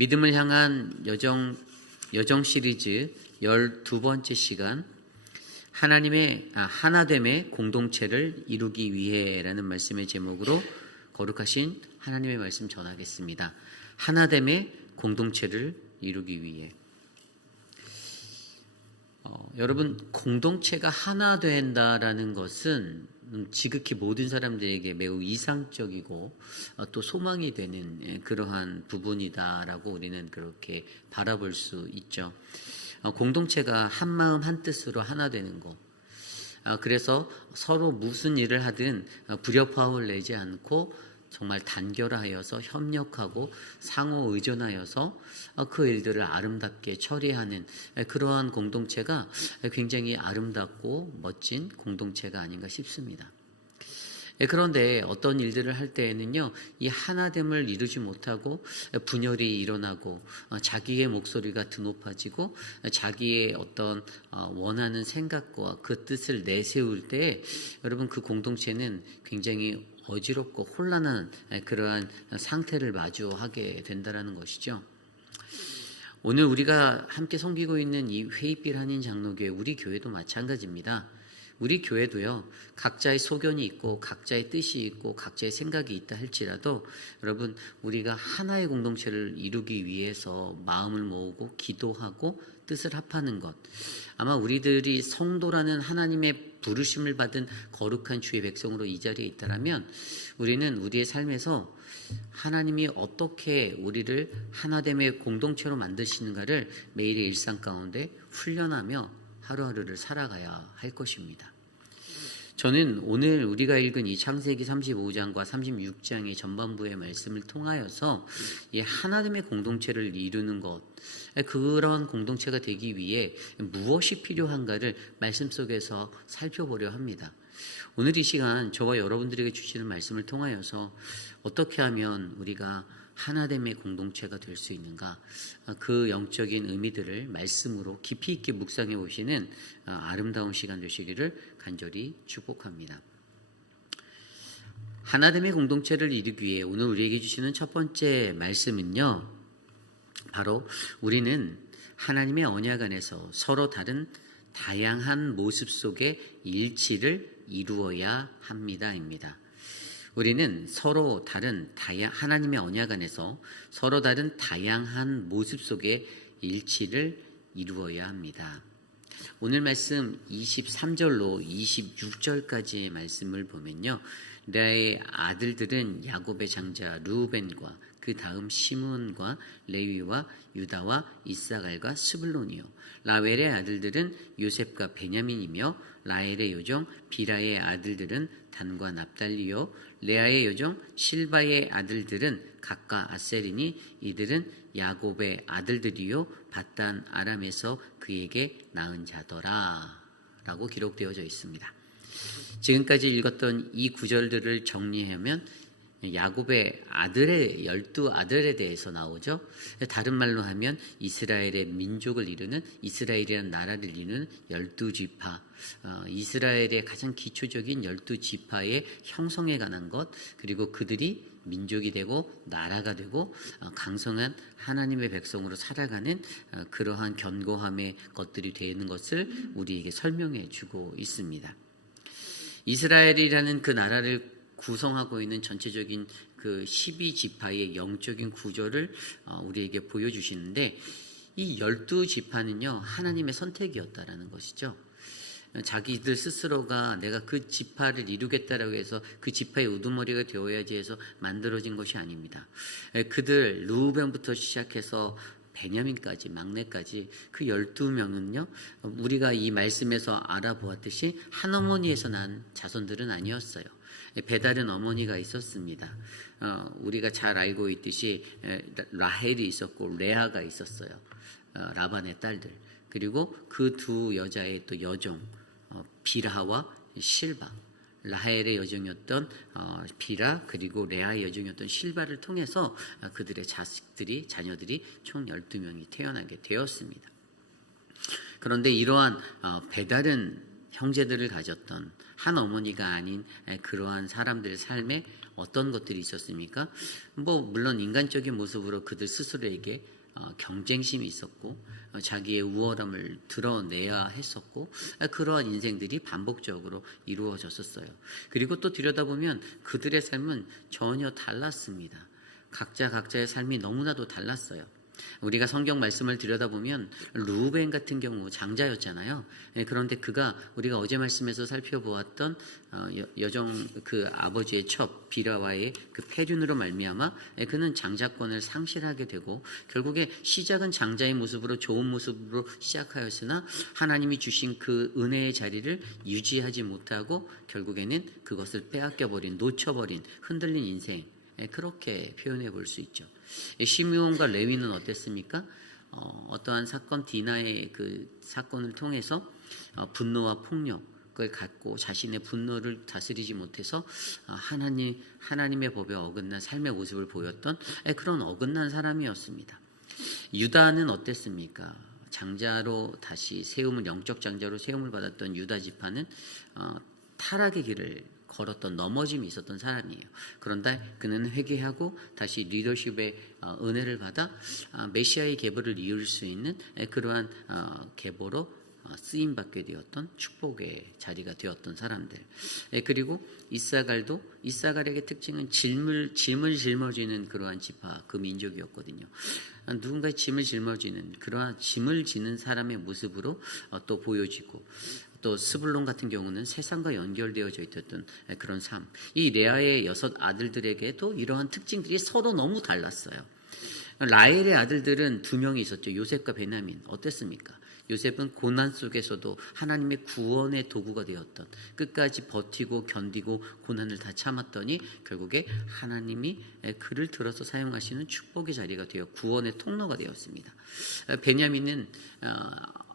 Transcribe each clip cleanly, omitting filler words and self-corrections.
믿음을 향한 여정 시리즈 12번째 시간, 하나됨의 공동체를 이루기 위해라는 말씀의 제목으로 거룩하신 하나님의 말씀 전하겠습니다. 하나됨의 공동체를 이루기 위해. 여러분, 공동체가 하나 된다라는 것은 지극히 모든 사람들에게 매우 이상적이고 또 소망이 되는 그러한 부분이다라고 우리는 그렇게 바라볼 수 있죠. 공동체가 한 마음 한 뜻으로 하나 되는 것. 그래서 서로 무슨 일을 하든 불협화음을 내지 않고 정말 단결하여서 협력하고 상호 의존하여서 그 일들을 아름답게 처리하는 그러한 공동체가 굉장히 아름답고 멋진 공동체가 아닌가 싶습니다. 그런데 어떤 일들을 할 때에는요, 이 하나됨을 이루지 못하고 분열이 일어나고 자기의 목소리가 드높아지고 자기의 어떤 원하는 생각과 그 뜻을 내세울 때 여러분, 그 공동체는 굉장히 어지럽고 혼란한 그러한 상태를 마주하게 된다는 것이죠. 오늘 우리가 함께 섬기고 있는 이 회의빌 한인 장로교회, 우리 교회도 마찬가지입니다. 우리 교회도요, 각자의 소견이 있고 각자의 뜻이 있고 각자의 생각이 있다 할지라도 여러분, 우리가 하나의 공동체를 이루기 위해서 마음을 모으고 기도하고 뜻을 합하는 것, 아마 우리들이 성도라는 하나님의 부르심을 받은 거룩한 주의 백성으로 이 자리에 있다라면 우리는 우리의 삶에서 하나님이 어떻게 우리를 하나됨의 공동체로 만드시는가를 매일의 일상 가운데 훈련하며 하루하루를 살아가야 할 것입니다. 저는 오늘 우리가 읽은 이 창세기 35장과 36장의 전반부의 말씀을 통하여서 이 하나님의 공동체를 이루는 것, 그런 공동체가 되기 위해 무엇이 필요한가를 말씀 속에서 살펴보려 합니다. 오늘 이 시간 저와 여러분들에게 주시는 말씀을 통하여서 어떻게 하면 우리가 하나됨의 공동체가 될 수 있는가, 그 영적인 의미들을 말씀으로 깊이 있게 묵상해 보시는 아름다운 시간 되시기를 간절히 축복합니다. 하나됨의 공동체를 이루기 위해 오늘 우리에게 주시는 첫 번째 말씀은요, 바로 우리는 하나님의 언약 안에서 서로 다른 다양한 모습 속의 일치를 이루어야 합니다입니다. 우리는 서로 다른 하나님의 언약 안에서 서로 다른 다양한 모습 속의 일치를 이루어야 합니다. 오늘 말씀 23절로 26절까지의 말씀을 보면요, 레아의 아들들은 야곱의 장자 르우벤과 그 다음 시므온과 레위와 유다와 이사갈과 스불론이요, 라헬의 아들들은 요셉과 베냐민이며 라헬의 요정 빌하의 아들들은 단과 납달리요, 레아의 요정 실바의 아들들은 갓과 아셀이니 이들은 야곱의 아들들이요 밧단 아람에서 그에게 낳은 자더라 라고 기록되어져 있습니다. 지금까지 읽었던 이 구절들을 정리하면 야곱의 아들의 12아들에 대해서 나오죠. 다른 말로 하면 이스라엘의 민족을 이루는, 이스라엘이라는 나라를 이루는 12지파, 이스라엘의 가장 기초적인 12지파의 형성에 관한 것, 그리고 그들이 민족이 되고 나라가 되고 강성한 하나님의 백성으로 살아가는 그러한 견고함의 것들이 되는 것을 우리에게 설명해 주고 있습니다. 이스라엘이라는 그 나라를 구성하고 있는 전체적인 그 12지파의 영적인 구조를 우리에게 보여주시는데, 이 12지파는요 하나님의 선택이었다라는 것이죠. 자기들 스스로가 내가 그 지파를 이루겠다라고 해서 그 지파의 우두머리가 되어야지 해서 만들어진 것이 아닙니다. 그들 르우벤부터 시작해서 베냐민까지, 막내까지 그 12명은요 우리가 이 말씀에서 알아보았듯이 한 어머니에서 난 자손들은 아니었어요. 배다른 어머니가 있었습니다. 우리가 잘 알고 있듯이 라헬이 있었고 레아가 있었어요. 라반의 딸들. 그리고 그 두 여자의 또 여종 빌하와 실바, 라헬의 여종이었던 빌하, 그리고 레아의 여종이었던 실바를 통해서 그들의 자녀들이 총 12명이 태어나게 되었습니다. 그런데 이러한 배다른 형제들을 가졌던 한 어머니가 아닌 그러한 사람들의 삶에 어떤 것들이 있었습니까? 물론 인간적인 모습으로 그들 스스로에게 경쟁심이 있었고 자기의 우월함을 드러내야 했었고 그러한 인생들이 반복적으로 이루어졌었어요. 그리고 또 들여다보면 그들의 삶은 전혀 달랐습니다. 각자의 삶이 너무나도 달랐어요. 우리가 성경 말씀을 들여다보면 루벤 같은 경우 장자였잖아요. 그런데 그가 우리가 어제 말씀에서 살펴보았던 여종 그 아버지의 첩 비라와의 그 패륜으로 말미암아 그는 장자권을 상실하게 되고 결국에 시작은 장자의 모습으로 좋은 모습으로 시작하였으나 하나님이 주신 그 은혜의 자리를 유지하지 못하고 결국에는 그것을 빼앗겨버린, 놓쳐버린, 흔들린 인생, 그렇게 표현해 볼 수 있죠. 시므온과 레위는 어땠습니까? 어떠한 사건, 디나의 그 사건을 통해서 분노와 폭력을 갖고 자신의 분노를 다스리지 못해서 하나님의 법에 어긋난 삶의 모습을 보였던 그런 어긋난 사람이었습니다. 유다는 어땠습니까? 장자로 다시 세움을, 영적 장자로 세움을 받았던 유다 지파는 타락의 길을 걸었던, 넘어짐이 있었던 사람이에요. 그런데 그는 회개하고 다시 리더십의 은혜를 받아 메시아의 계보를 이룰 수 있는 그러한 계보로 쓰임받게 되었던 축복의 자리가 되었던 사람들. 그리고 이사갈에게 특징은 짐을 짊어지는 그러한 지파, 그 민족이었거든요. 누군가의 짐을 짊어지는 그러한 짐을 지는 사람의 모습으로 또 보여지고, 또 스불론 같은 경우는 세상과 연결되어져 있었던 그런 삶. 이 레아의 6 아들들에게도 이러한 특징들이 서로 너무 달랐어요. 라헬의 아들들은 2명이 있었죠. 요셉과 베냐민. 어땠습니까? 요셉은 고난 속에서도 하나님의 구원의 도구가 되었던, 끝까지 버티고 견디고 고난을 다 참았더니 결국에 하나님이 그를 들어서 사용하시는 축복의 자리가 되어 구원의 통로가 되었습니다. 베냐민은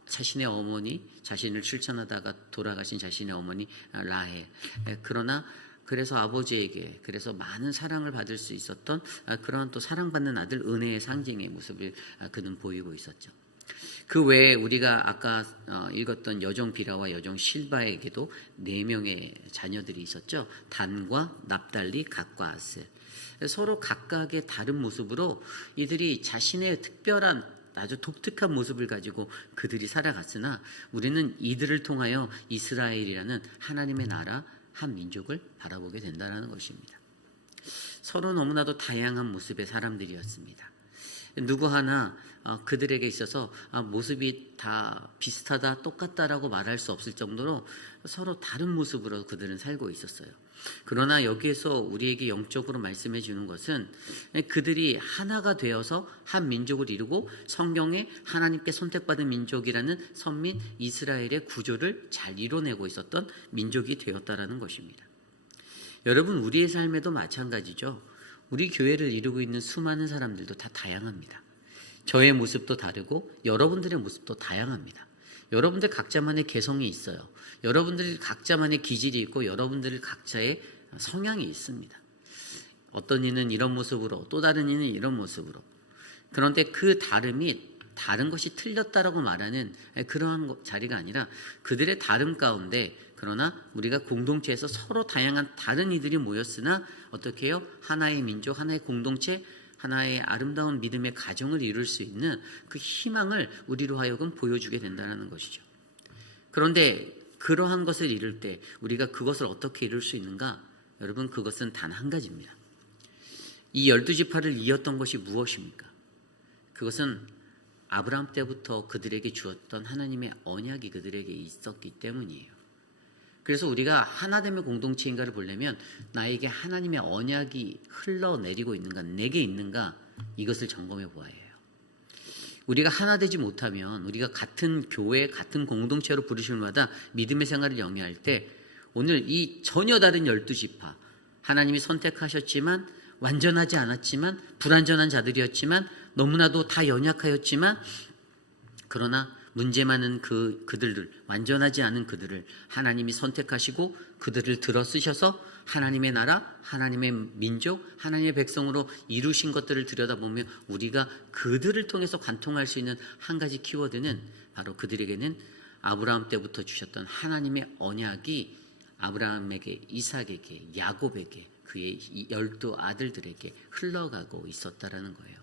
자신의 어머니, 자신을 출산하다가 돌아가신 자신의 어머니 라헬, 그래서 아버지에게 그래서 많은 사랑을 받을 수 있었던 그러한 또 사랑받는 아들, 은혜의 상징의 모습을 그는 보이고 있었죠. 그 외에 우리가 아까 읽었던 여종 비라와 여종 실바에게도 4명의 자녀들이 있었죠. 단과 납달리, 갓과 아셀. 서로 각각의 다른 모습으로 이들이 자신의 특별한 아주 독특한 모습을 가지고 그들이 살아갔으나 우리는 이들을 통하여 이스라엘이라는 하나님의 나라, 한 민족을 바라보게 된다는 것입니다. 서로 너무나도 다양한 모습의 사람들이었습니다. 누구 하나 그들에게 있어서 모습이 다 비슷하다, 똑같다라고 말할 수 없을 정도로 서로 다른 모습으로 그들은 살고 있었어요. 그러나 여기에서 우리에게 영적으로 말씀해 주는 것은 그들이 하나가 되어서 한 민족을 이루고 성경에 하나님께 선택받은 민족이라는 선민 이스라엘의 구조를 잘 이뤄내고 있었던 민족이 되었다라는 것입니다. 여러분, 우리의 삶에도 마찬가지죠. 우리 교회를 이루고 있는 수많은 사람들도 다 다양합니다. 저의 모습도 다르고 여러분들의 모습도 다양합니다. 여러분들 각자만의 개성이 있어요. 여러분들 각자만의 기질이 있고 여러분들 각자의 성향이 있습니다. 어떤 이는 이런 모습으로, 또 다른 이는 이런 모습으로. 그런데 그 다름이 다른 것이 틀렸다라고 말하는 그러한 자리가 아니라 그들의 다름 가운데, 그러나 우리가 공동체에서 서로 다양한 다른 이들이 모였으나 어떻게 해요? 하나의 민족, 하나의 공동체, 하나의 아름다운 믿음의 가정을 이룰 수 있는 그 희망을 우리로 하여금 보여주게 된다는 것이죠. 그런데 그러한 것을 이룰 때 우리가 그것을 어떻게 이룰 수 있는가? 여러분, 그것은 단 한 가지입니다. 이 12지파를 이었던 것이 무엇입니까? 그것은 아브라함 때부터 그들에게 주었던 하나님의 언약이 그들에게 있었기 때문이에요. 그래서 우리가 하나됨의 공동체인가를 보려면 나에게 하나님의 언약이 흘러내리고 있는가, 내게 있는가, 이것을 점검해 보아야 해요. 우리가 하나 되지 못하면, 우리가 같은 교회, 같은 공동체로 부르심마다 믿음의 생활을 영위할 때 오늘 이 전혀 다른 12지파, 하나님이 선택하셨지만 완전하지 않았지만 불완전한 자들이었지만 너무나도 다 연약하였지만, 그러나 문제 많은 그들을, 완전하지 않은 그들을 하나님이 선택하시고 그들을 들어 쓰셔서 하나님의 나라, 하나님의 민족, 하나님의 백성으로 이루신 것들을 들여다보면 우리가 그들을 통해서 관통할 수 있는 한 가지 키워드는 바로 그들에게는 아브라함 때부터 주셨던 하나님의 언약이 아브라함에게, 이삭에게, 야곱에게, 그의 12 아들들에게 흘러가고 있었다라는 거예요.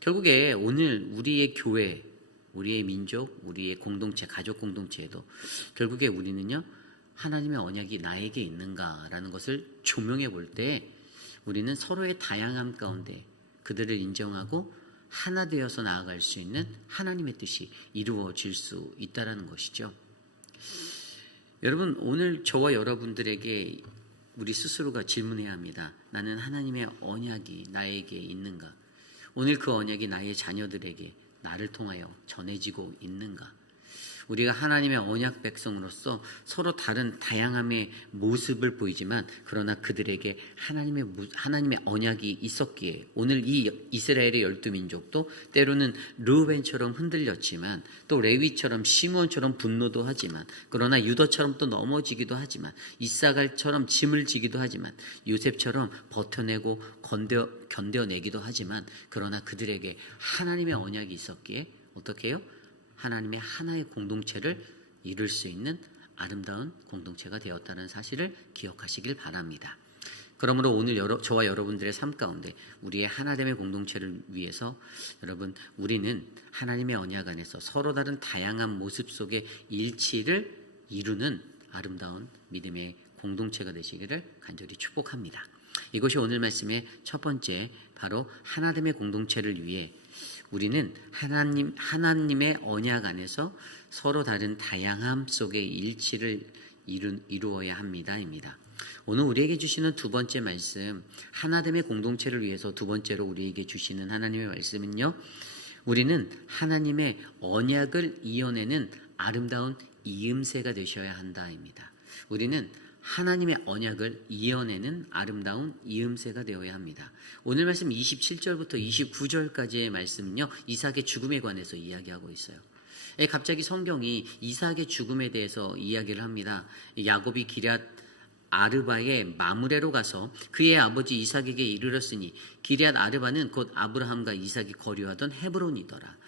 결국에 오늘 우리의 교회, 우리의 민족, 우리의 공동체, 가족 공동체에도 결국에 우리는요, 하나님의 언약이 나에게 있는가라는 것을 조명해 볼 때 우리는 서로의 다양함 가운데 그들을 인정하고 하나 되어서 나아갈 수 있는 하나님의 뜻이 이루어질 수 있다는 것이죠. 여러분, 오늘 저와 여러분들에게 우리 스스로가 질문해야 합니다. 나는 하나님의 언약이 나에게 있는가? 오늘 그 언약이 나의 자녀들에게 나를 통하여 전해지고 있는가? 우리가 하나님의 언약 백성으로서 서로 다른 다양함의 모습을 보이지만 그러나 그들에게 하나님의 언약이 있었기에 오늘 이 이스라엘의 12민족도 때로는 르우벤처럼 흔들렸지만 또 레위처럼 시므온처럼 분노도 하지만 그러나 유다처럼 또 넘어지기도 하지만 이사갈처럼 짐을 지기도 하지만 요셉처럼 버텨내고 견뎌내기도 하지만 그러나 그들에게 하나님의 언약이 있었기에 어떻게 해요? 하나님의 하나의 공동체를 이룰 수 있는 아름다운 공동체가 되었다는 사실을 기억하시길 바랍니다. 그러므로 오늘 저와 여러분들의 삶 가운데 우리의 하나됨의 공동체를 위해서 여러분, 우리는 하나님의 언약 안에서 서로 다른 다양한 모습 속의 일치를 이루는 아름다운 믿음의 공동체가 되시기를 간절히 축복합니다. 이것이 오늘 말씀의 첫 번째, 바로 하나됨의 공동체를 위해 우리는 하나님의 언약 안에서 서로 다른 다양함 속의 일치를 이루어야 합니다입니다. 오늘 우리에게 주시는 두 번째 말씀, 하나됨의 공동체를 위해서 두 번째로 우리에게 주시는 하나님의 말씀은요, 우리는 하나님의 언약을 이어내는 아름다운 이음새가 되셔야 한다입니다. 우리는 하나님의 언약을 이어내는 아름다운 이음새가 되어야 합니다. 오늘 말씀 27절부터 29절까지의 말씀은요, 이삭의 죽음에 관해서 이야기하고 있어요. 갑자기 성경이 이삭의 죽음에 대해서 이야기를 합니다. 야곱이 기럇 아르바의 마므레로 가서 그의 아버지 이삭에게 이르렀으니 기럇 아르바는 곧 아브라함과 이삭이 거류하던 헤브론이더라.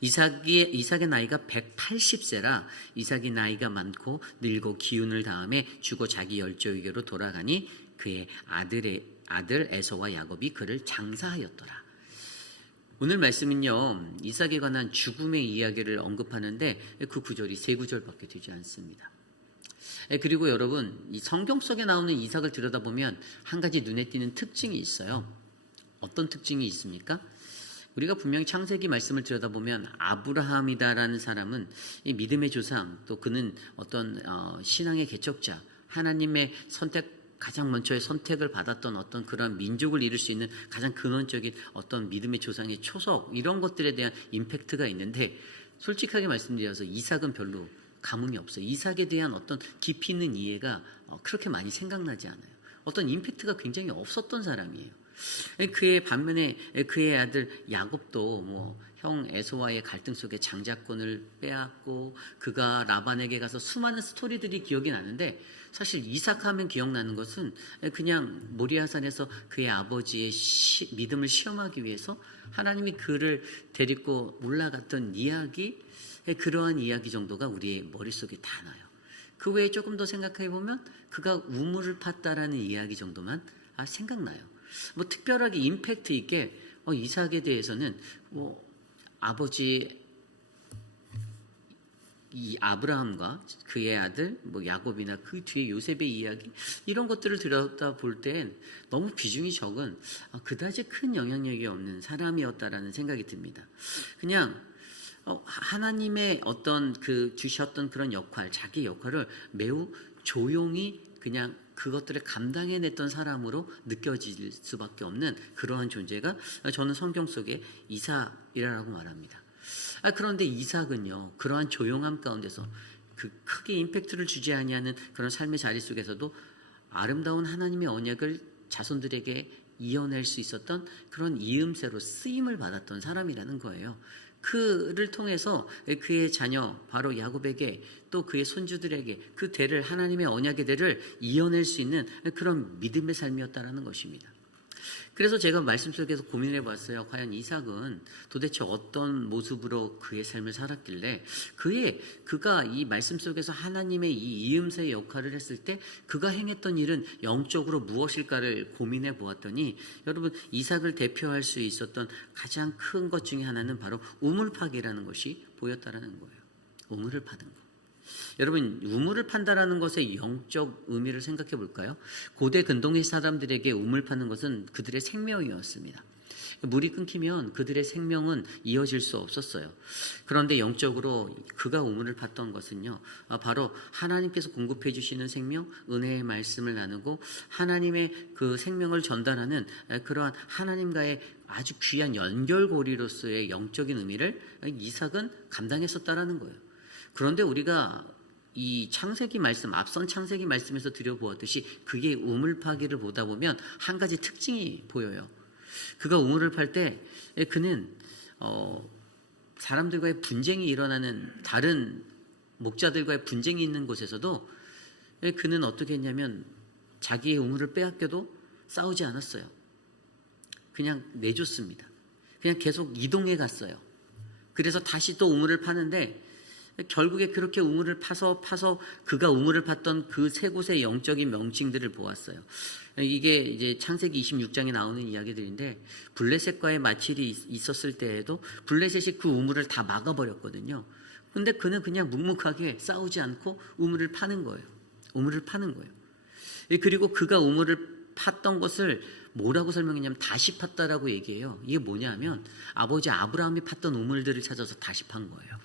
이삭의 나이가 180세라 이삭이 나이가 많고 늙고 기운을 다음에 죽어 자기 열조에게로 돌아가니 그의 아들 에서와 야곱이 그를 장사하였더라. 오늘 말씀은요, 이삭에 관한 죽음의 이야기를 언급하는데 그 구절이 세 구절밖에 되지 않습니다. 그리고 여러분, 이 성경 속에 나오는 이삭을 들여다보면 한 가지 눈에 띄는 특징이 있어요. 어떤 특징이 있습니까? 우리가 분명히 창세기 말씀을 들여다보면 아브라함이다라는 사람은 이 믿음의 조상, 또 그는 어떤 신앙의 개척자, 하나님의 가장 먼저의 선택을 받았던 어떤 그런 민족을 이룰 수 있는 가장 근원적인 어떤 믿음의 조상의 초석, 이런 것들에 대한 임팩트가 있는데, 솔직하게 말씀드려서 이삭은 별로 감흥이 없어요. 이삭에 대한 어떤 깊이 있는 이해가 그렇게 많이 생각나지 않아요. 어떤 임팩트가 굉장히 없었던 사람이에요. 그의 반면에 그의 아들 야곱도 형 에서와의 갈등 속에 장자권을 빼앗고 그가 라반에게 가서 수많은 스토리들이 기억이 나는데, 사실 이삭하면 기억나는 것은 그냥 모리아산에서 그의 아버지의 믿음을 시험하기 위해서 하나님이 그를 데리고 올라갔던 이야기, 그러한 이야기 정도가 우리의 머릿속에 다 나요. 그 외에 조금 더 생각해 보면 그가 우물을 팠다라는 이야기 정도만 생각나요. 특별하게 임팩트 있게 이삭에 대해서는 아버지 이 아브라함과 그의 아들 야곱이나 그 뒤에 요셉의 이야기, 이런 것들을 들여다볼 땐 너무 비중이 적은 그다지 큰 영향력이 없는 사람이었다라는 생각이 듭니다. 그냥 하나님의 어떤 주셨던 그런 역할, 자기 역할을 매우 조용히 그냥 그것들을 감당해냈던 사람으로 느껴질 수밖에 없는 그러한 존재가 저는 성경 속에 이삭이라고 말합니다. 그런데 이삭은요, 그러한 조용함 가운데서 그 크게 임팩트를 주지 아니하는 그런 삶의 자리 속에서도 아름다운 하나님의 언약을 자손들에게 이어낼 수 있었던 그런 이음새로 쓰임을 받았던 사람이라는 거예요. 그를 통해서 그의 자녀 바로 야곱에게 또 그의 손주들에게 그 대를, 하나님의 언약의 대를 이어낼 수 있는 그런 믿음의 삶이었다라는 것입니다. 그래서 제가 말씀 속에서 고민해 봤어요. 과연 이삭은 도대체 어떤 모습으로 그의 삶을 살았길래 그가 이 말씀 속에서 하나님의 이 이음새의 역할을 했을 때 그가 행했던 일은 영적으로 무엇일까를 고민해 보았더니, 여러분, 이삭을 대표할 수 있었던 가장 큰 것 중에 하나는 바로 우물 파기라는 것이 보였다라는 거예요. 우물을 파는 것. 여러분, 우물을 판다라는 것의 영적 의미를 생각해 볼까요? 고대 근동의 사람들에게 우물 파는 것은 그들의 생명이었습니다. 물이 끊기면 그들의 생명은 이어질 수 없었어요. 그런데 영적으로 그가 우물을 팠던 것은요, 바로 하나님께서 공급해 주시는 생명, 은혜의 말씀을 나누고 하나님의 그 생명을 전달하는 그러한 하나님과의 아주 귀한 연결고리로서의 영적인 의미를 이삭은 감당했었다라는 거예요. 그런데 우리가 이 창세기 말씀, 앞선 창세기 말씀에서 들여보았듯이 그게 우물 파기를 보다 보면 한 가지 특징이 보여요. 그가 우물을 팔 때 그는 사람들과의 분쟁이 일어나는, 다른 목자들과의 분쟁이 있는 곳에서도 그는 어떻게 했냐면 자기의 우물을 빼앗겨도 싸우지 않았어요. 그냥 내줬습니다. 그냥 계속 이동해 갔어요. 그래서 다시 또 우물을 파는데 결국에 그렇게 우물을 파서 그가 우물을 팠던 그 세 곳의 영적인 명칭들을 보았어요. 이게 이제 창세기 26장에 나오는 이야기들인데, 블레셋과의 마찰이 있었을 때에도 블레셋이 그 우물을 다 막아버렸거든요. 근데 그는 그냥 묵묵하게 싸우지 않고 우물을 파는 거예요. 우물을 파는 거예요. 그리고 그가 우물을 팠던 것을 뭐라고 설명했냐면 다시 팠다라고 얘기해요. 이게 뭐냐면 아버지 아브라함이 팠던 우물들을 찾아서 다시 판 거예요.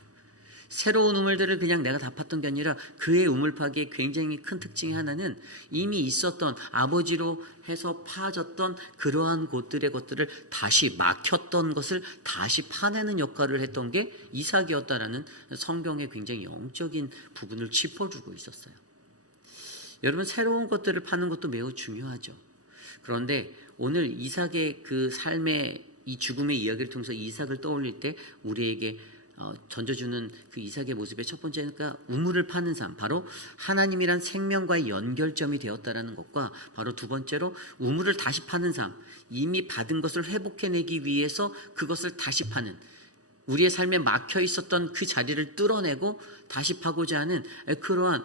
새로운 우물들을 그냥 내가 다 팠던 게 아니라 그의 우물 파기의 굉장히 큰 특징이 하나는 이미 있었던, 아버지로 해서 파졌던 그러한 것들을 다시 막혔던 것을 다시 파내는 역할을 했던 게 이삭이었다라는 성경의 굉장히 영적인 부분을 짚어주고 있었어요. 여러분, 새로운 것들을 파는 것도 매우 중요하죠. 그런데 오늘 이삭의 그 삶의 이 죽음의 이야기를 통해서 이삭을 떠올릴 때 우리에게 던져주는 그 이삭의 모습의 첫 번째가 우물을 파는 삶, 바로 하나님이란 생명과의 연결점이 되었다라는 것과, 바로 두 번째로 우물을 다시 파는 삶, 이미 받은 것을 회복해내기 위해서 그것을 다시 파는, 우리의 삶에 막혀 있었던 그 자리를 뚫어내고 다시 파고자 하는 그러한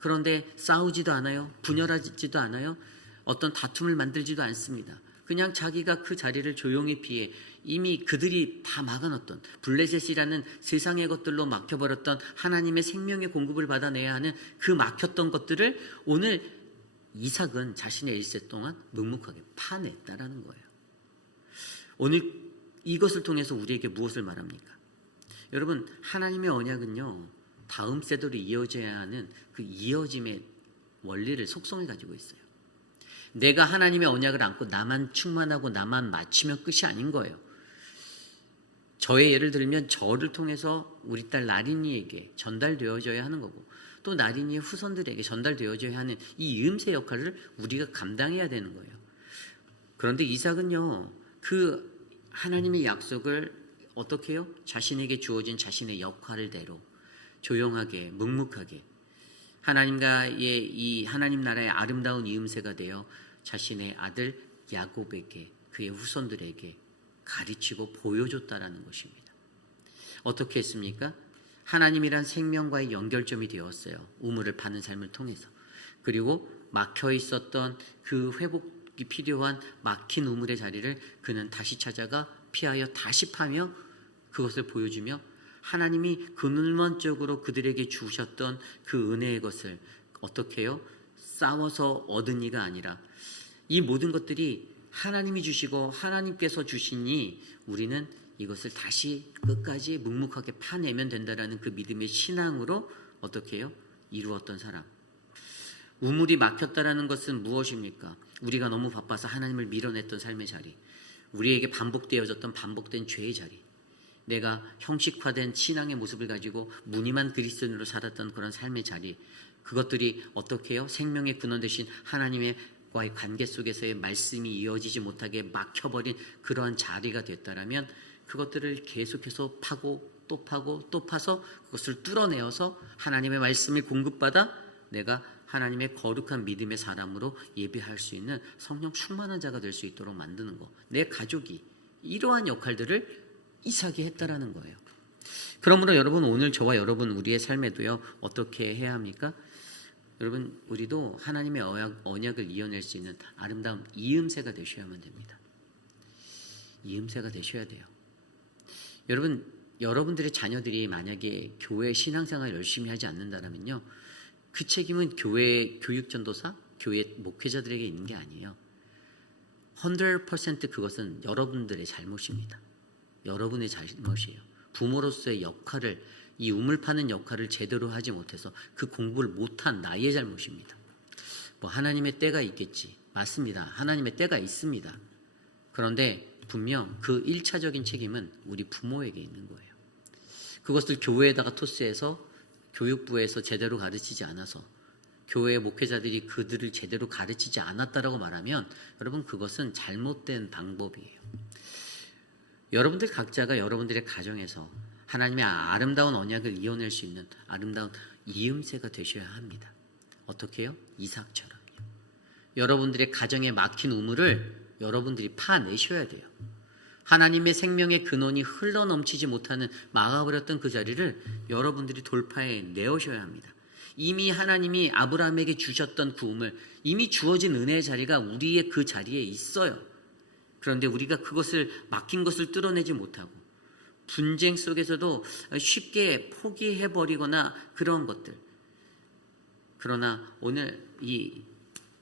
그런데 싸우지도 않아요. 분열하지도 않아요. 어떤 다툼을 만들지도 않습니다. 그냥 자기가 그 자리를 조용히 피해 이미 그들이 다 막아놨던, 블레셋이라는 세상의 것들로 막혀버렸던 하나님의 생명의 공급을 받아내야 하는 그 막혔던 것들을 오늘 이삭은 자신의 일세 동안 묵묵하게 파냈다라는 거예요. 오늘 이것을 통해서 우리에게 무엇을 말합니까? 여러분, 하나님의 언약은요, 다음 세대로 이어져야 하는 그 이어짐의 원리를, 속성을 가지고 있어요. 내가 하나님의 언약을 안고 나만 충만하고 나만 마치면 끝이 아닌 거예요. 저의 예를 들면 저를 통해서 우리 딸 나린이에게 전달되어져야 하는 거고, 또 나린이의 후손들에게 전달되어져야 하는 이 음세 역할을 우리가 감당해야 되는 거예요. 그런데 이삭은요, 그 하나님의 약속을 어떻게 해요? 자신에게 주어진 자신의 역할대로 조용하게, 묵묵하게 하나님과의 이 하나님 나라의 아름다운 이음새가 되어 자신의 아들 야곱에게, 그의 후손들에게 가르치고 보여줬다라는 것입니다. 어떻게 했습니까? 하나님이란 생명과의 연결점이 되었어요. 우물을 파는 삶을 통해서. 그리고 막혀 있었던 그 회복이 필요한 막힌 우물의 자리를 그는 다시 찾아가 피하여 다시 파며 그것을 보여주며, 하나님이 근원적으로 그들에게 주셨던 그 은혜의 것을 어떻게 해요? 싸워서 얻은 이가 아니라 이 모든 것들이 하나님이 주시고 하나님께서 주시니 우리는 이것을 다시 끝까지 묵묵하게 파내면 된다라는 그 믿음의 신앙으로 어떻게 해요? 이루었던 사람. 우물이 막혔다라는 것은 무엇입니까? 우리가 너무 바빠서 하나님을 밀어냈던 삶의 자리, 우리에게 반복되어졌던 반복된 죄의 자리, 내가 형식화된 신앙의 모습을 가지고 무늬만 그리스도인으로 살았던 그런 삶의 자리, 그것들이 어떻게 해요? 생명의 근원 되신 하나님과의 관계 속에서의 말씀이 이어지지 못하게 막혀버린 그러한 자리가 됐다라면, 그것들을 계속해서 파고 또 파고 또 파서 그것을 뚫어내어서 하나님의 말씀을 공급받아 내가 하나님의 거룩한 믿음의 사람으로 예배할 수 있는 성령 충만한 자가 될 수 있도록 만드는 거. 내 가족이 이러한 역할들을 이삭이 했다라는 거예요. 그러므로 여러분 오늘 저와 여러분 우리의 삶에도요 어떻게 해야 합니까? 여러분 우리도 하나님의 언약을 이어낼 수 있는 아름다운 이음새가 되셔야만 됩니다. 이음새가 되셔야 돼요. 여러분들의 자녀들이 만약에 교회 신앙생활 열심히 하지 않는다면요, 그 책임은 교회 교육전도사, 교회 목회자들에게 있는 게 아니에요. 100% 그것은 여러분들의 잘못입니다. 여러분의 잘못이에요. 부모로서의 역할을, 이 우물 파는 역할을 제대로 하지 못해서 그 공부를 못한 나의 잘못입니다. 뭐 하나님의 때가 있겠지. 맞습니다. 하나님의 때가 있습니다. 그런데 분명 그 1차적인 책임은 우리 부모에게 있는 거예요. 그것을 교회에다가 토스해서 교육부에서 제대로 가르치지 않아서 교회 목회자들이 그들을 제대로 가르치지 않았다라고 말하면 여러분 그것은 잘못된 방법이에요. 여러분들 각자가 여러분들의 가정에서 하나님의 아름다운 언약을 이어낼 수 있는 아름다운 이음새가 되셔야 합니다. 어떻게 해요? 이삭처럼요. 여러분들의 가정에 막힌 우물을 여러분들이 파내셔야 돼요. 하나님의 생명의 근원이 흘러넘치지 못하는 막아버렸던 그 자리를 여러분들이 돌파해 내오셔야 합니다. 이미 하나님이 아브라함에게 주셨던 그 우물, 이미 주어진 은혜의 자리가 우리의 그 자리에 있어요. 그런데 우리가 그것을 막힌 것을 뚫어내지 못하고 분쟁 속에서도 쉽게 포기해버리거나 그런 것들. 그러나 오늘 이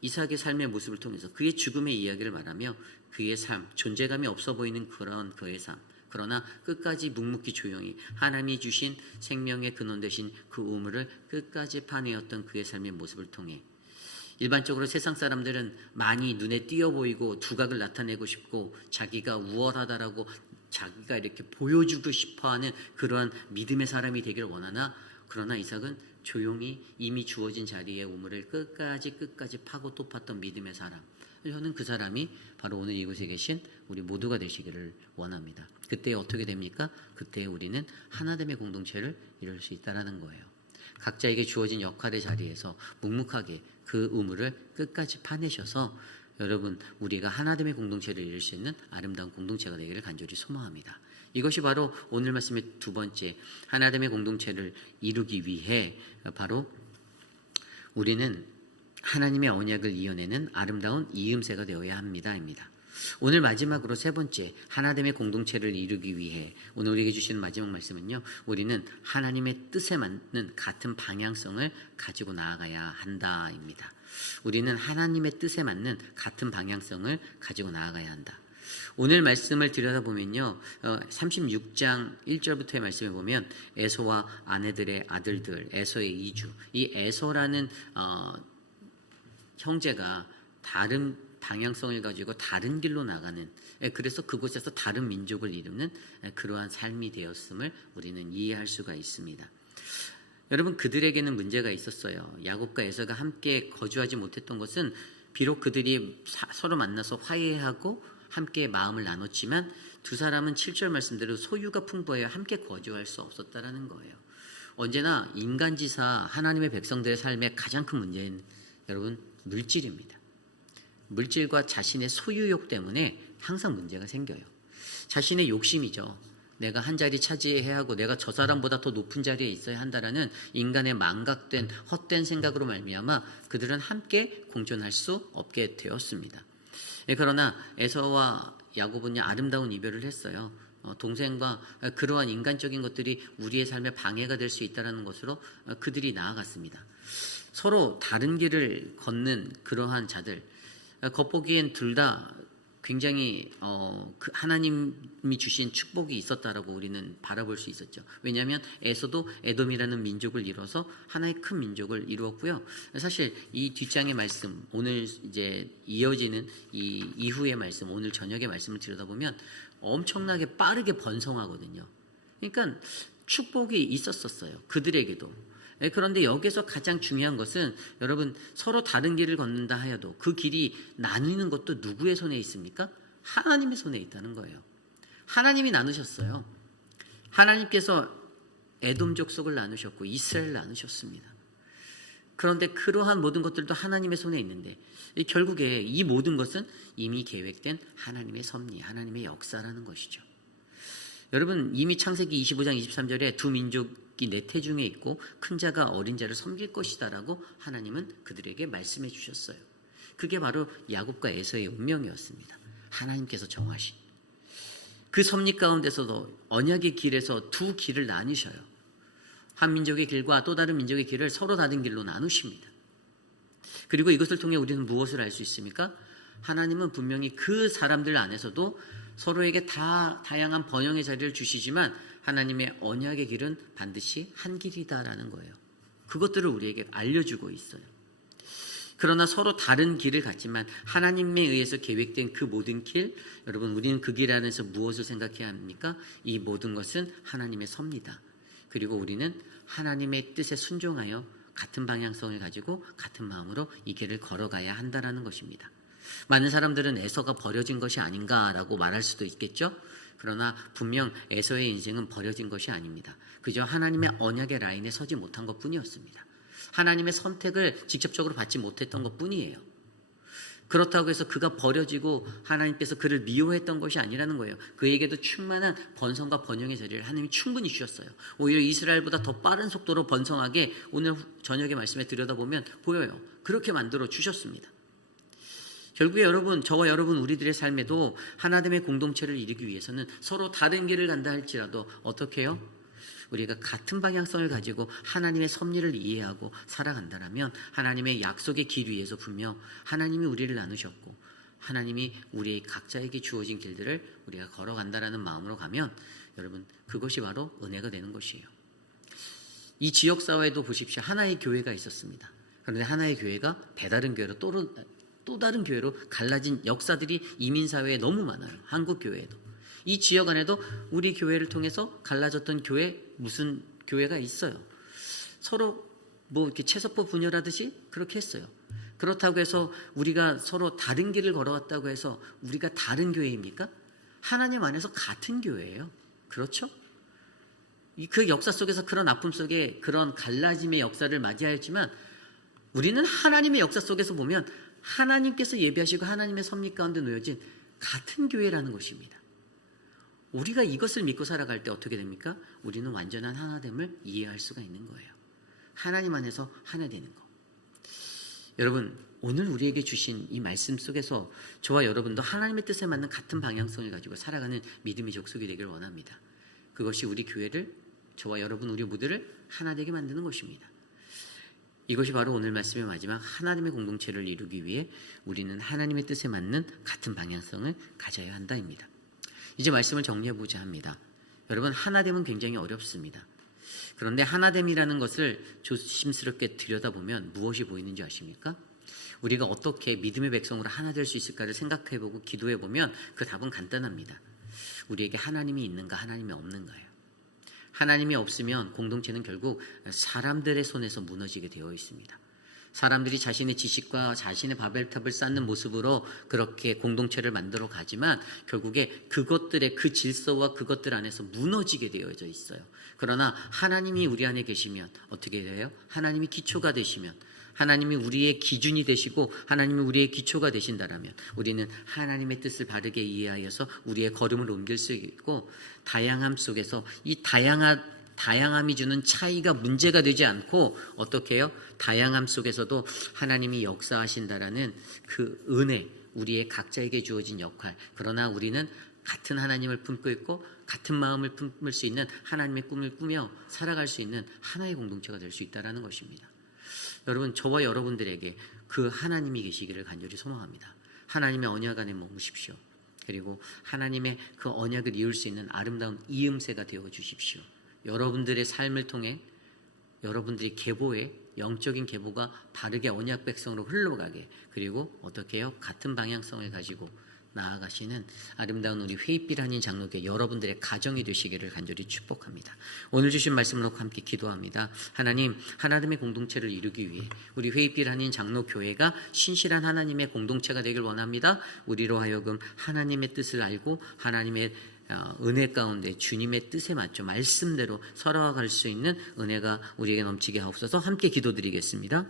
이삭의 삶의 모습을 통해서 그의 죽음의 이야기를 말하며 그의 삶, 존재감이 없어 보이는 그런 그의 삶, 그러나 끝까지 묵묵히 조용히 하나님이 주신 생명의 근원 되신 그 우물을 끝까지 파내었던 그의 삶의 모습을 통해 일반적으로 세상 사람들은 많이 눈에 띄어 보이고 두각을 나타내고 싶고 자기가 우월하다라고 자기가 이렇게 보여주고 싶어하는 그러한 믿음의 사람이 되기를 원하나, 그러나 이삭은 조용히 이미 주어진 자리의 우물을 끝까지 파고 또 팠던 믿음의 사람. 저는 그 사람이 바로 오늘 이곳에 계신 우리 모두가 되시기를 원합니다. 그때 어떻게 됩니까? 그때 우리는 하나됨의 공동체를 이룰 수 있다는 거예요. 각자에게 주어진 역할의 자리에서 묵묵하게 그 우물을 끝까지 파내셔서 여러분 우리가 하나됨의 공동체를 이룰 수 있는 아름다운 공동체가 되기를 간절히 소망합니다. 이것이 바로 오늘 말씀의 두 번째, 하나됨의 공동체를 이루기 위해 바로 우리는 하나님의 언약을 이어내는 아름다운 이음새가 되어야 합니다입니다. 오늘 마지막으로 세 번째, 하나됨의 공동체를 이루기 위해 오늘 우리에게 주시는 마지막 말씀은요, 우리는 하나님의 뜻에 맞는 같은 방향성을 가지고 나아가야 한다입니다. 우리는 하나님의 뜻에 맞는 같은 방향성을 가지고 나아가야 한다. 오늘 말씀을 들여다보면요, 36장 1절부터의 말씀을 보면 에서와 아내들의 아들들, 에서의 이주, 이 에서라는 형제가 다른 방향성을 가지고 다른 길로 나가는, 그래서 그곳에서 다른 민족을 이루는 그러한 삶이 되었음을 우리는 이해할 수가 있습니다. 여러분 그들에게는 문제가 있었어요. 야곱과 에서가 함께 거주하지 못했던 것은 비록 그들이 서로 만나서 화해하고 함께 마음을 나눴지만 두 사람은 7절 말씀대로 소유가 풍부해야 함께 거주할 수 없었다라는 거예요. 언제나 인간지사 하나님의 백성들의 삶의 가장 큰 문제는 여러분 물질입니다. 물질과 자신의 소유욕 때문에 항상 문제가 생겨요. 자신의 욕심이죠. 내가 한 자리 차지해야 하고 내가 저 사람보다 더 높은 자리에 있어야 한다라는 인간의 망각된 헛된 생각으로 말미암아 그들은 함께 공존할 수 없게 되었습니다. 그러나 에서와 야곱은 아름다운 이별을 했어요. 동생과 그러한 인간적인 것들이 우리의 삶에 방해가 될 수 있다는 것으로 그들이 나아갔습니다. 서로 다른 길을 걷는 그러한 자들, 겉보기엔 둘 다 굉장히 하나님이 주신 축복이 있었다라고 우리는 바라볼 수 있었죠. 왜냐하면 에서도 에돔이라는 민족을 이뤄서 하나의 큰 민족을 이루었고요. 사실 이 뒷장의 말씀, 오늘 이제 이어지는 이 이후의 말씀, 오늘 저녁의 말씀을 들여다보면 엄청나게 빠르게 번성하거든요. 그러니까 축복이 있었어요. 그들에게도. 그런데 여기서 가장 중요한 것은 여러분 서로 다른 길을 걷는다 하여도 그 길이 나누는 것도 누구의 손에 있습니까? 하나님의 손에 있다는 거예요. 하나님이 나누셨어요. 하나님께서 에돔 족속을 나누셨고 이스라엘을 나누셨습니다. 그런데 그러한 모든 것들도 하나님의 손에 있는데 결국에 이 모든 것은 이미 계획된 하나님의 섭리, 하나님의 역사라는 것이죠. 여러분, 이미 창세기 25장 23절에 두 민족이 내 태중에 있고 큰 자가 어린 자를 섬길 것이다 라고 하나님은 그들에게 말씀해 주셨어요. 그게 바로 야곱과 에서의 운명이었습니다. 하나님께서 정하신 그 섭리 가운데서도 언약의 길에서 두 길을 나누셔요. 한 민족의 길과 또 다른 민족의 길을 서로 다른 길로 나누십니다. 그리고 이것을 통해 우리는 무엇을 알 수 있습니까? 하나님은 분명히 그 사람들 안에서도 서로에게 다양한 번영의 자리를 주시지만 하나님의 언약의 길은 반드시 한 길이다라는 거예요. 그것들을 우리에게 알려주고 있어요. 그러나 서로 다른 길을 갔지만 하나님에 의해서 계획된 그 모든 길, 여러분, 우리는 그 길 안에서 무엇을 생각해야 합니까? 이 모든 것은 하나님의 섭니다. 그리고 우리는 하나님의 뜻에 순종하여 같은 방향성을 가지고 같은 마음으로 이 길을 걸어가야 한다는 것입니다. 많은 사람들은 에서가 버려진 것이 아닌가라고 말할 수도 있겠죠. 그러나 분명 에서의 인생은 버려진 것이 아닙니다. 그저 하나님의 언약의 라인에 서지 못한 것뿐이었습니다. 하나님의 선택을 직접적으로 받지 못했던 것뿐이에요. 그렇다고 해서 그가 버려지고 하나님께서 그를 미워했던 것이 아니라는 거예요. 그에게도 충만한 번성과 번영의 자리를 하나님이 충분히 주셨어요. 오히려 이스라엘보다 더 빠른 속도로 번성하게 오늘 저녁의 말씀에 들여다보면 보여요. 그렇게 만들어 주셨습니다. 결국에 여러분, 저와 여러분 우리들의 삶에도 하나됨의 공동체를 이루기 위해서는 서로 다른 길을 간다 할지라도 어떻게 해요? 우리가 같은 방향성을 가지고 하나님의 섭리를 이해하고 살아간다면 하나님의 약속의 길 위에서 분명 하나님이 우리를 나누셨고 하나님이 우리 각자에게 주어진 길들을 우리가 걸어간다라는 마음으로 가면 여러분, 그것이 바로 은혜가 되는 것이에요. 이 지역사회도 보십시오. 하나의 교회가 있었습니다. 그런데 하나의 교회가 배다른 교회로 또 다른 교회로 갈라진 역사들이 이민사회에 너무 많아요. 한국 교회에도. 이 지역 안에도 우리 교회를 통해서 갈라졌던 교회, 무슨 교회가 있어요. 서로 뭐 이렇게 채석보 분열하듯이 그렇게 했어요. 그렇다고 해서 우리가 서로 다른 길을 걸어왔다고 해서 우리가 다른 교회입니까? 하나님 안에서 같은 교회예요. 그렇죠? 그 역사 속에서 그런 아픔 속에 그런 갈라짐의 역사를 맞이하였지만 우리는 하나님의 역사 속에서 보면 하나님께서 예비하시고 하나님의 섭리 가운데 놓여진 같은 교회라는 것입니다. 우리가 이것을 믿고 살아갈 때 어떻게 됩니까? 우리는 완전한 하나됨을 이해할 수가 있는 거예요. 하나님 안에서 하나 되는 거. 여러분, 오늘 우리에게 주신 이 말씀 속에서 저와 여러분도 하나님의 뜻에 맞는 같은 방향성을 가지고 살아가는 믿음의 족속이 되길 원합니다. 그것이 우리 교회를, 저와 여러분 우리 모두를 하나 되게 만드는 것입니다. 이것이 바로 오늘 말씀의 마지막 하나님의 공동체를 이루기 위해 우리는 하나님의 뜻에 맞는 같은 방향성을 가져야 한다입니다. 이제 말씀을 정리해보자 합니다. 여러분, 하나됨은 굉장히 어렵습니다. 그런데 하나됨이라는 것을 조심스럽게 들여다보면 무엇이 보이는지 아십니까? 우리가 어떻게 믿음의 백성으로 하나 될 수 있을까를 생각해보고 기도해보면 그 답은 간단합니다. 우리에게 하나님이 있는가 하나님이 없는가예요. 하나님이 없으면 공동체는 결국 사람들의 손에서 무너지게 되어 있습니다. 사람들이 자신의 지식과 자신의 바벨탑을 쌓는 모습으로 그렇게 공동체를 만들어 가지만 결국에 그것들의 그 질서와 그것들 안에서 무너지게 되어져 있어요. 그러나 하나님이 우리 안에 계시면 어떻게 돼요? 하나님이 기초가 되시면, 하나님이 우리의 기준이 되시고 하나님이 우리의 기초가 되신다라면 우리는 하나님의 뜻을 바르게 이해하여서 우리의 걸음을 옮길 수 있고, 다양함 속에서 이 다양함이 주는 차이가 문제가 되지 않고 어떻게 해요? 다양함 속에서도 하나님이 역사하신다라는 그 은혜, 우리의 각자에게 주어진 역할. 그러나 우리는 같은 하나님을 품고 있고 같은 마음을 품을 수 있는 하나님의 꿈을 꾸며 살아갈 수 있는 하나의 공동체가 될 수 있다는 것입니다. 여러분, 저와 여러분들에게 그 하나님이 계시기를 간절히 소망합니다. 하나님의 언약 안에 머무십시오. 그리고 하나님의 그 언약을 이룰 수 있는 아름다운 이음새가 되어 주십시오. 여러분들의 삶을 통해 여러분들이 계보에 영적인 계보가 바르게 언약 백성으로 흘러가게, 그리고 어떻게 해요? 같은 방향성을 가지고 나아가시는 아름다운 우리 회의빛 한인 장로교회 여러분들의 가정이 되시기를 간절히 축복합니다. 오늘 주신 말씀을 놓고 함께 기도합니다. 하나님, 하나님의 공동체를 이루기 위해 우리 회의빛 한인 장로교회가 신실한 하나님의 공동체가 되길 원합니다. 우리로 하여금 하나님의 뜻을 알고 하나님의 은혜 가운데 주님의 뜻에 맞춰 말씀대로 살아갈 수 있는 은혜가 우리에게 넘치게 하옵소서. 함께 기도드리겠습니다.